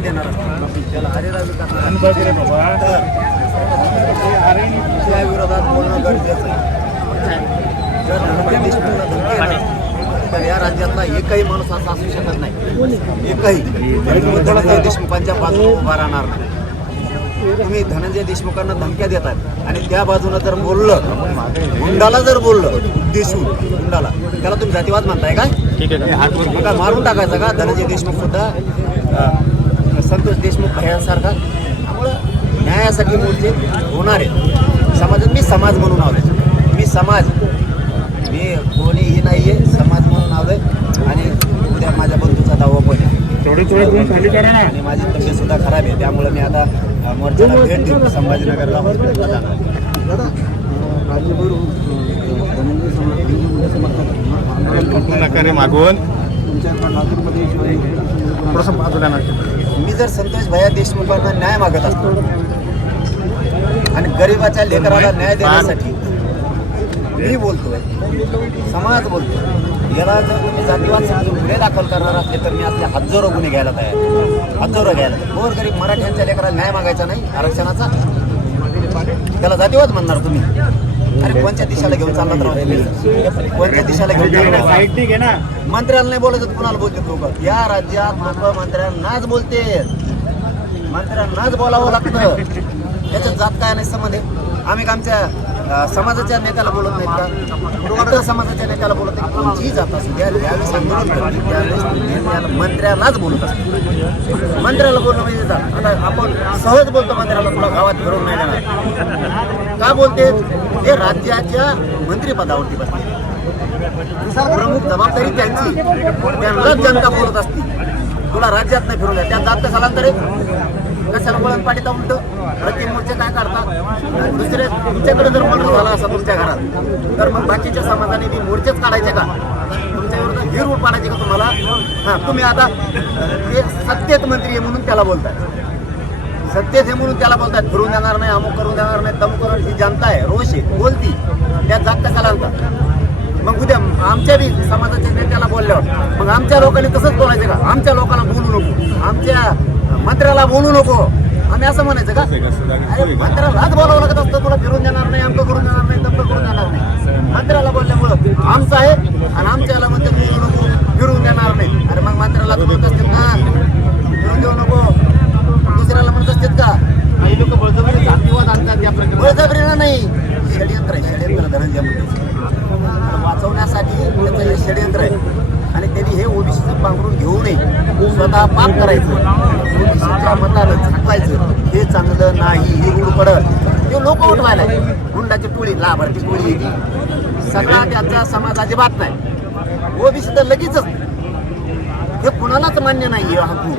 धमक्या देणार त्या विरोधात बोलणं गरजेचं जर धनंजय देशमुखला धमकी येणार तर या राज्यातला एकही माणूस असा असू शकत नाही. एकही. धनंजय देशमुखांच्या बाजूने उभा राहणार नाही. तुम्ही धनंजय देशमुखांना धमक्या देतात आणि त्या बाजूनं जर बोललं गुंडाला जर बोललं देशून गुंडाला त्याला तुम्ही जातीवाद म्हणताय काय? मारून टाकायचं का? धनंजय देशमुख सुद्धा संतोष देशमुख भयांसारखा त्यामुळं न्यायासाठी मोर्चे होणार आहे समाजात मी समाज म्हणून आलोय. मी समाज मी कोणीही नाही आहे समाज म्हणून आलोय. आणि उद्या माझ्या बंधूचा दावा पण आहे. आणि माझी तब्येत सुद्धा खराब आहे. त्यामुळे मी आता मोर्चाला भेट देऊन संभाजीनगरला हॉस्पिटलला जाणार रे मागून. तुमच्या लातूरमध्ये शिवाजी थोडंसं बाजूला मी जर संतोष भैया देशमुखांना न्याय मागत असतो आणि गरिबाच्या लेकराला न्याय देण्यासाठी मी बोलतोय समाज बोलतोय याला जर तुम्ही जातीवाद समजून गुन्हे दाखल करणार असले तर मी आपले हजारो गुन्हे घ्यायला तयार. हजारो घ्यायला. गोर गरीब मराठ्यांच्या लेकराला न्याय मागायचा नाही आरक्षणाचा? त्याला जातीवाद म्हणणार तुम्ही. अरे कोणत्या दिशेला घेऊन चालला तर? कोणत्या दिशेला घेऊन चालला साईड ठीक आहे ना. मंत्र्याला नाही बोलायचं कुणाला बोलते लोक? या राज्यात लोक मंत्र्यांनाच बोलते मंत्र्यांनाच बोलावं लागतं. त्याच्यात जात काय नाही संबंध आहे? आम्ही आमच्या समाजाच्या नेत्याला बोलत नाहीत का? इतर समाजाच्या नेत्याला बोलत नाही कोणतीही जात असू द्या ज्यावेळेस आंदोलन करते त्यावेळेस नेत्याला मंत्र्यालाच बोलत असतो. मंत्र्याला बोलणं म्हणजे. आता आपण सहज बोलतो मंत्र्याला तुला गावात फिरवून नाही देणार का बोलते हे राज्याच्या मंत्रिपदावरती बसते प्रमुख जबाबदारी त्यांची. त्यांनाच जनता बोलत असती. तुला राज्यात नाही फिरून त्या जात कशाला अंतर कशाला वळण पाठीता उलट? प्रत्येक मोर्चे काय काढतात दुसरे तुमच्याकडे जर बोलणं झाला असं तुमच्या घरात तर मग बाकीच्या समाजाने ती मोर्चेच काढायचे का? तुमच्या विरुद्ध ही पाडायचे का तुम्हाला? हां तुम्ही आता ते सत्तेत मंत्री आहे म्हणून त्याला बोलताय. सत्तेत आहे म्हणून त्याला बोलतात फिरून देणार नाही अमुक करून देणार नाही तमुक करून ही जनता आहे रोष आहे बोलती. त्यात जात आणतात? मग उद्या आमच्या बी समाजाच्या नेत्याला बोलल्यावर मग आमच्या लोकांनी तसंच बोलायचं का? आमच्या लोकांना बोलू नको. आमच्या मंत्र्याला बोलू नको. आम्ही असं म्हणायचं का? अरे मंत्र्यालाच बोलावं लागत असतं तुला फिरून देणार नाही आमचं करून देणार नाही तमकं करून देणार नाही. मंत्र्याला बोलल्यामुळं आमचं आहे आणि आमच्याला म्हणते बोलू नको फिरून देणार नाही. अरे मग मंत्र्याला तर म्हणत असतील ना फिरून देऊ नको असतात का? काही लोक बळजबरी जातीवाद आणतात या प्रकारे बळजबरीला नाही. षडयंत्र आहे षडयंत्र धनंजय मुंडे वाचवण्यासाठी त्याचं हे षडयंत्र आहे. आणि त्यांनी हे ओबीसीचं पांघरून घेऊ नये. स्वतः पाप करायचं. ओबीसीच्या मतानं झाकवायचं हे चांगलं नाही हे रूढ पडत हे लोक उठवायला गुंडाची टोळी लाभार्थी टोळी ती. सगळा त्यांचा समाज अजिबात नाही. ओबीसी तर लगेचच हे कुणालाच मान्य नाही हा खून.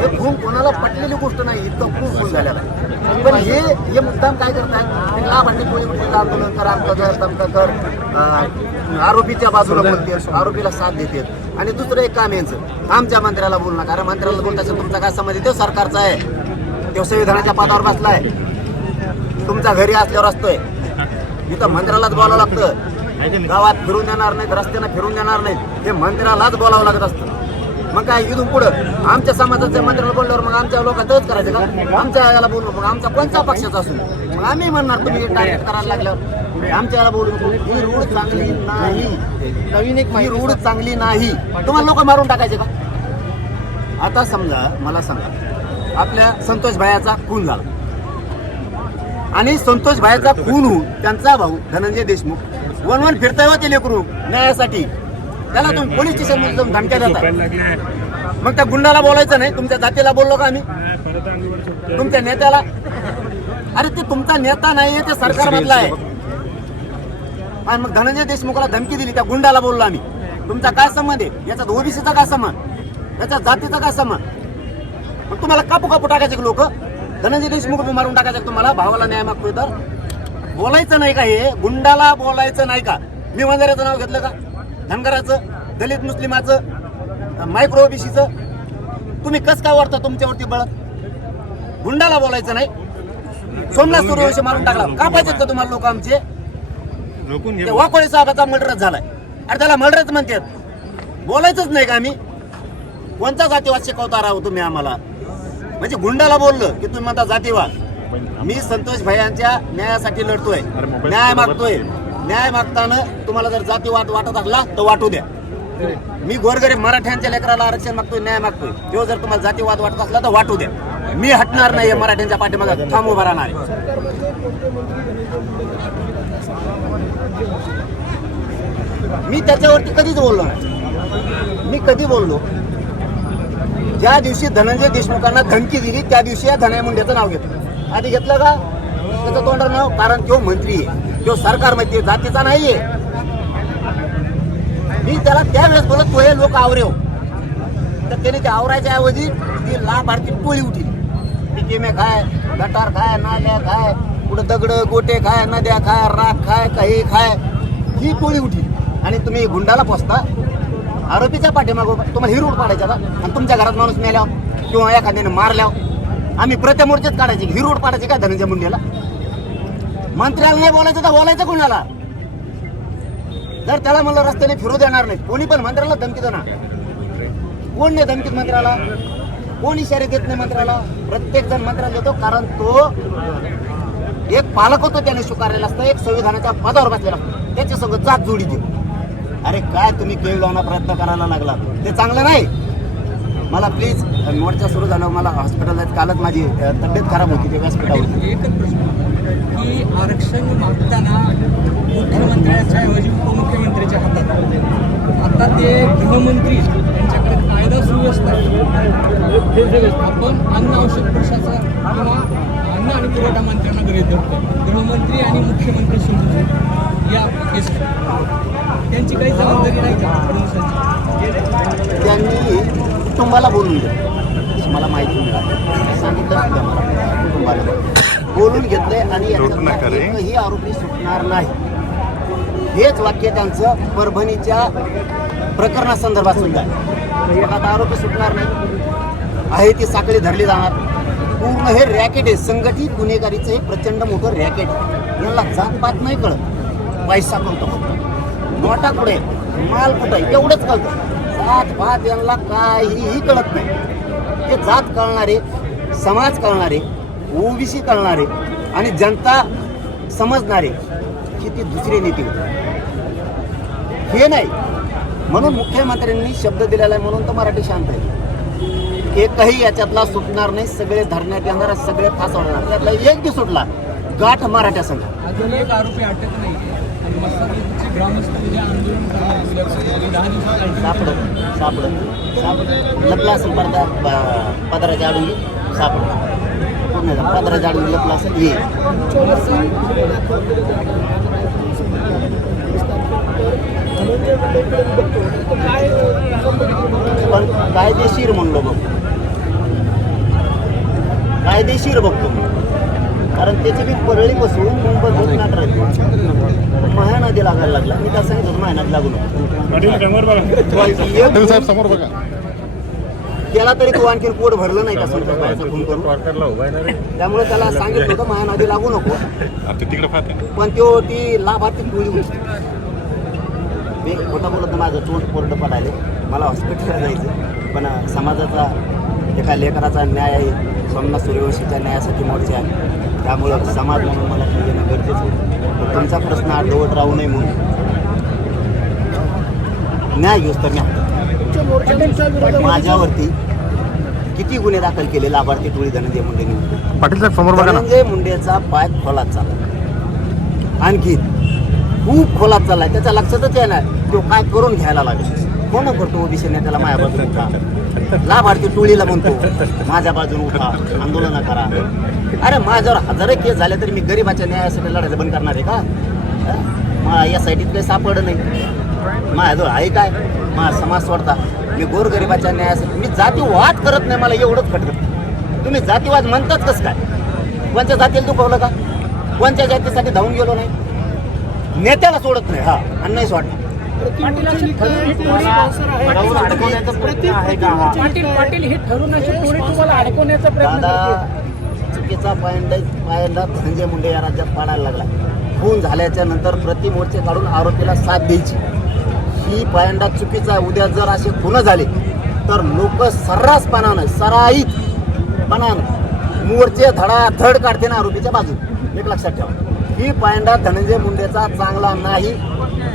हे खून कोणाला पटलेली गोष्ट नाही इतकं खून खून झालेला आहे. पण हे हे मुद्दाम काय करतात लाभांडी कोणी कोणी आंदोलन कर आमचं कर तमकं कर आरोपीच्या बाजूला बोलते आरोपीला साथ देते आणि दुसरं एक काम यांचं आमच्या मंत्र्याला बोलू नका. अरे मंत्र्याला बोलता असेल तुमचा काय संबंध आहे? तो सरकारचा आहे. तो संविधानाच्या पदावर बसलाय. तुमच्या घरी असल्यावर असतोय. इथं मंत्र्यालाच बोलावं लागतं. गावात फिरून देणार नाहीत रस्त्यानं फिरून देणार नाहीत. हे मंत्र्यालाच बोलावं लागत असतं. मग काय इथून पुढं? आमच्या समाजाच्या मंत्र्याला बोलल्यावर मग आमच्या लोकांतच करायचं का? आमच्या याला बोलू मग आमचा कोणत्या पक्षाचा असू मग आम्ही म्हणणार तुम्ही टार्गेट करायला लागल्यावर. आमच्या याला बोलू नको. ही रूढ चांगली नाही. नवीन एक ही रूढ चांगली नाही. तुम्हाला लोक मारून टाकायचे का? आता समजा मला सांगा. आपल्या संतोष भायाचा खून झाला. आणि संतोष भायाचा खून होऊन त्यांचा भाऊ धनंजय देशमुख वन वन फिरताय हो ते लेकरू न्यायासाठी. त्याला तुम्ही पोलीस स्टेशनमध्ये जाऊन धमक्या देता मग त्या गुंडाला बोलायचं नाही तुमच्या जातीला बोललो का आम्ही? तुमच्या नेत्याला? अरे ते तुमचा नेता नाहीये ते सरकार मधला आहे. आणि मग धनंजय देशमुखला धमकी दिली त्या गुंडाला बोललो आम्ही. तुमचा काय संबंध आहे? याच्यात ओबीसीचा काय संबंध? याच्यात जातीचा काय संबंध? मग तुम्हाला कापू कापू टाकायचे लोक? धनंजय देशमुख मारून टाकायचे का तुम्हाला? भावाला न्याय मागतोय तर? बोलायचं नाही का हे? गुंडाला बोलायचं नाही का? मी वंजाऱ्याचं नाव घेतलं का? धनगराचं दलित मुस्लिमाचं मायक्रो ओबीसीचं? तुम्ही कस काय वाटता तुमच्यावरती बळत गुंडाला बोलायचं नाही. सोमनाथ सूर्यवंशी मारून टाकला. का पाहिजेत का तुम्हाला लोक आमचे? वाकोळे साहेबाचा मर्डरच झालाय. अरे त्याला मर्डरच म्हणतात. बोलायचंच नाही का आम्ही? कोणता जातीवाद शिकवता राहू तुम्ही आम्हाला? म्हणजे गुंडाला बोललं की तुम्ही म्हणता जातीवाद. मी संतोष भैयांच्या न्यायासाठी लढतोय. न्याय मागतोय. न्याय मागताना तुम्हाला जर जातीवाद वाटत असला तर वाटू द्या. मी गोरगरीब मराठ्यांच्या लेकराला आरक्षण मागतोय न्याय मागतोय. तो जर तुम्हाला जातीवाद वाटत असला तर वाटू द्या. मी हटणार नाही मराठ्यांच्या पाठीमागे. थांब उभा राहणार आहे. मी त्याच्यावरती कधीच बोललो नाही. मी कधी बोललो? ज्या दिवशी धनंजय देशमुखांना धमकी दिली त्या दिवशी या धनंजय मुंडेचं नाव घेतलं. आधी घेतलं का? त्याचं तोंडावर नाव कारण तो मंत्री आहे. तो सरकारमध्ये जातीचा नाहीये. मी त्याला त्यावेळेस बोलत तो हे लोक आवरेव. तर त्याने ते आवरायच्या ऐवजी ती लाभार्थी टोळी उठली. ती केमे खाय गटार खाय नाल्या खाय कुठं दगड गोटे खाय नद्या खाय राख खाय काही खाय. ही टोळी उठली. आणि तुम्ही गुंडाला पोचता आरोपीच्या पाठीमागं तुम्हाला हिरूड पाडायचा का आणि तुमच्या घरात माणूस मेल्यावर किंवा एखाद्याने मारल्यावर आम्ही प्रतिमूर्तीच काढायची. हिरूड पाडायची काय धनंजय मुंडेला? मंत्र्याला नाही बोलायचं तर बोलायचं कोणाला? जर त्याला मला रस्त्याने फिरू देणार नाही कोणी पण मंत्र्याला धमकी देणार. कोण नाही धमकीत मंत्र्याला? कोण इशारे देत नाही मंत्र्याला? प्रत्येक जण मंत्र्याला देतो कारण तो एक पालक होतो त्याने स्वीकारलेला असतो एक संविधानाच्या पदावर बसलेला असतो. त्याच्या सगळं जात जोडी देऊ. अरे काय तुम्ही केळ लावण्याचा प्रयत्न करायला लागला? ते चांगलं नाही. मला प्लीज मोर्चा सुरू झाला मला हॉस्पिटल कालच माझी तब्येत खराब होती ते व्यासपीठावर एकच प्रश्न. की आरक्षण मागताना मुख्यमंत्र्याच्या ऐवजी उपमुख्यमंत्र्याच्या हातात आता ते गृहमंत्री यांच्याकडे कायदा सुव्यवस्था असतात आपण अन्न औषध प्रशासन किंवा अन्न आणि पुरवठा मंत्र्यांना गृहीत धरतो. गृहमंत्री आणि मुख्यमंत्री सुरू या केस त्यांची काही जबाबदारी नाही का? कुटुंबाला बोलून घेतलं मला माहिती मिळाली सांगितलं सुद्धा मला कुटुंबाला बोलून. घेतलंय आणि एकही आरोपी सुटणार नाही. हेच वाक्य त्यांचं परभणीच्या प्रकरणासंदर्भात सुद्धा आहे. मग आता आरोपी सुटणार नाही. आहे ती साखळी धरली जाणार. पूर्ण हे रॅकेट आहे. संघटित गुन्हेगारीचं हे प्रचंड मोठं रॅकेट आहे. यांना जातपात नाही कळत. पैसा कळतो फक्त. नोटा कुठे? माल कुठे आहे? एवढंच कळतं. जात भात यांना काहीही कळत नाही. ते जात कळणारे समाज कळणारे ओबीसी कळणारे आणि जनता समजणारे की ती दुसरी नीती होते. हे नाही. म्हणून मुख्यमंत्र्यांनी शब्द दिलेला आहे म्हणून तर मराठी शांत आहे. एकही याच्यातला सुटणार नाही सगळे धरण्यात येणार सगळे फासवणार त्यातला एक बी सुटला गाठ मराठ्या संघ. अजून एक आरोपी अटक नाही सापड सापड सापड लपला असेल पडदा पदरा जाडून सापड पूर्ण पदरा जाडून लपला असेल ये पण कायदेशीर म्हणलो बघ कायदेशीर बघतो मी. कारण त्याची बी परळी बसून मुंबई भूतनाट राहते महा नदी लागायला लागला. मी त्या सांगितलं होतं, महा नदी लागू नको. पाटील समोर बघा. एक साहेब समोर बघा. त्याला तरी तू आणखीन पोट भरलं नाही का त्यामुळे त्याला सांगितलं होतं महानदी लागू नको. आता तिकडे पाहते. पण तो ती लाभार्थी टोळी होती मी खोटं बोलत माझं तोंड कोरडं पडायले मला हॉस्पिटलला जायचं पण समाजाचा एका लेकराचा न्याय आहे. सोमनाथ सूर्यवंशीच्या न्यायासाठी मोर्चा आहे. त्यामुळं समाज म्हणून मला येणं गरजेचं तुमचा प्रश्न अर्धवट राहू नये म्हणून. न्याय घेऊस तर न्याय. माझ्यावरती किती गुन्हे दाखल केले लाभार्थी टोळी धनंजय मुंडेंनी पाटील साहेब समोर धनंजय मुंडेचा पाय खोलात चालला. आणखी खूप खोलात चाललाय. त्याच्या लक्षातच येणार. तो काय करून घ्यायला लागेल? कोण करतो ओबीसी नेत्याला माझ्या बाजून उठा? लाभार्थी टोळीला म्हणतो माझ्या बाजून उठा आंदोलन करा. अरे माझ्यावर हजारो केस झाले तरी मी गरीबाच्या न्यायासाठी लढायचं बंद करणार आहे का? मला या साईडीत काही सापड नाही. माझ्याजवळ आहे काय? माझा समाज सोडता. मी गोरगरिबाच्या न्यायासाठी मी जातीवाद करत नाही मला एवढंच खटकत. तुम्ही जातीवाद म्हणताच कसं काय? कोणत्या जातीला दुखवलं का? कोणत्या जातीसाठी धावून गेलो नाही? नेत्याला सोडत नाही हा. आणि नाही सोडणार. पाटील हे? तुम्हाला अडकवण्याचा प्रयत्न चुकीचा पायंडा पायंडा धनंजय मुंडे या राज्यात पाडायला लागला. खून झाल्याच्यानंतर प्रति मोर्चे काढून आरोपीला साथ द्यायची. ही पायंडा चुकीचा आहे. उद्या जर असे खुनं झाले तर लोक सर्रासपणानं सराईतपणानं मोर्चे धडाधड काढते ना आरोपीच्या बाजू एक लक्षात ठेवा. ही पायंडा धनंजय मुंडेचा चांगला नाही.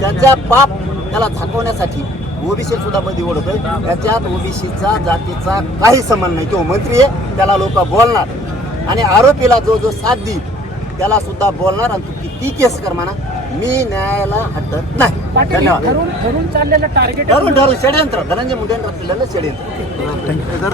त्याच्या पाप त्याला झाकवण्यासाठी ओबीसी सुद्धा मध्ये ओढतोय. त्याच्यात ओबीसीचा जातीचा काही संबंध नाही. तो मंत्री आहे त्याला लोक बोलणार. आणि आरोपीला जो जो साथ देईल त्याला सुद्धा बोलणार आणि तू किती केस कर म्हणा. मी न्यायाला हटत नाही. धन्यवाद. ठरून ठरून षडयंत्र. धनंजय मुंडेंनी षडयंत्र.